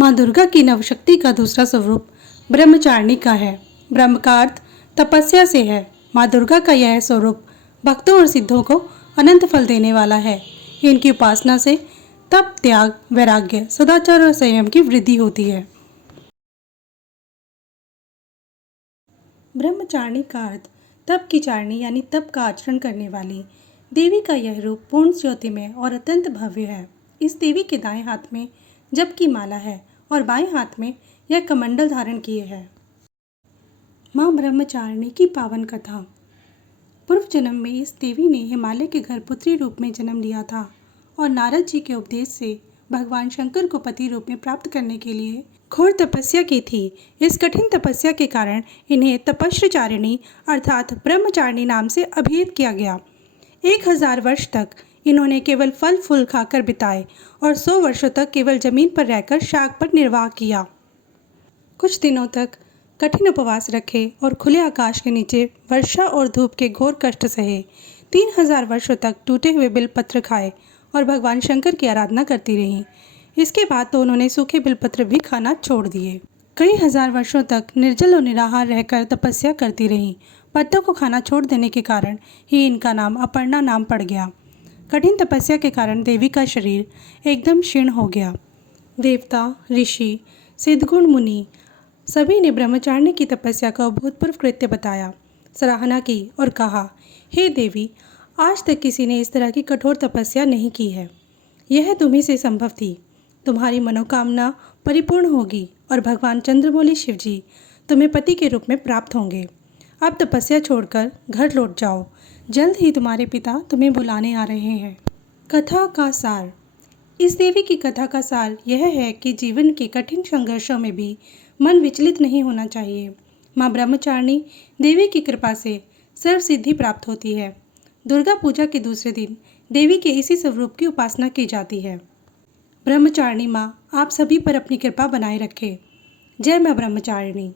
माँ दुर्गा की नवशक्ति का दूसरा स्वरूप ब्रह्मचारिणी का है। ब्रह्म का अर्थ तपस्या से है। माँ दुर्गा का यह स्वरूप भक्तों और सिद्धों को अनंत फल देने वाला है। इनकी उपासना से तप, त्याग, वैराग्य, सदाचार और संयम की वृद्धि होती है। ब्रह्मचारिणी का अर्थ तप की चारिणी यानी तप का आचरण करने वाली। देवी का यह रूप पूर्ण ज्योतिमय और अत्यंत भव्य है। इस देवी के दाएं हाथ में जप की माला है और बाएं हाथ में यह कमंडल धारण किए है। माँ ब्रह्मचारिणी की पावन कथा। पूर्व जन्म में इस देवी ने हिमालय के घर पुत्री रूप में जन्म लिया था और नारद जी के उपदेश से भगवान शंकर को पति रूप में प्राप्त करने के लिए घोर तपस्या की थी। इस कठिन तपस्या के कारण इन्हें तपस्याचारिणी अर्थात ब्रह्मचारिणी नाम से अभिहित किया गया। 1000 वर्ष तक इन्होंने केवल फल फूल खाकर बिताए और 100 वर्षों तक केवल जमीन पर रहकर शाक पर निर्वाह किया। कुछ दिनों तक कठिन उपवास रखे और खुले आकाश के नीचे वर्षा और धूप के घोर कष्ट सहे। 3000 वर्षों तक टूटे हुए बिलपत्र खाए और भगवान शंकर की आराधना करती रहीं। इसके बाद तो उन्होंने सूखे बिलपत्र भी खाना छोड़ दिए। कई हजार वर्षों तक निर्जल और निराहार रहकर तपस्या करती रहीं। पत्तों को खाना छोड़ देने के कारण ही इनका नाम अपर्णा नाम पड़ गया। कठिन तपस्या के कारण देवी का शरीर एकदम क्षीण हो गया। देवता, ऋषि, सिद्धगुण मुनि सभी ने ब्रह्मचारिणी की तपस्या का अभूतपूर्व कृत्य बताया, सराहना की और कहा, हे देवी, आज तक किसी ने इस तरह की कठोर तपस्या नहीं की है। यह तुम्ही से संभव थी। तुम्हारी मनोकामना परिपूर्ण होगी और भगवान चंद्रमौली शिवजी तुम्हें पति के रूप में प्राप्त होंगे। अब तपस्या छोड़कर घर लौट जाओ। जल्द ही तुम्हारे पिता तुम्हें बुलाने आ रहे हैं। कथा का सार। इस देवी की कथा का सार यह है कि जीवन के कठिन संघर्षों में भी मन विचलित नहीं होना चाहिए। माँ ब्रह्मचारिणी देवी की कृपा से सर्व सिद्धि प्राप्त होती है। दुर्गा पूजा के दूसरे दिन देवी के इसी स्वरूप की उपासना की जाती है। ब्रह्मचारिणी माँ आप सभी पर अपनी कृपा बनाए रखे। जय माँ ब्रह्मचारिणी।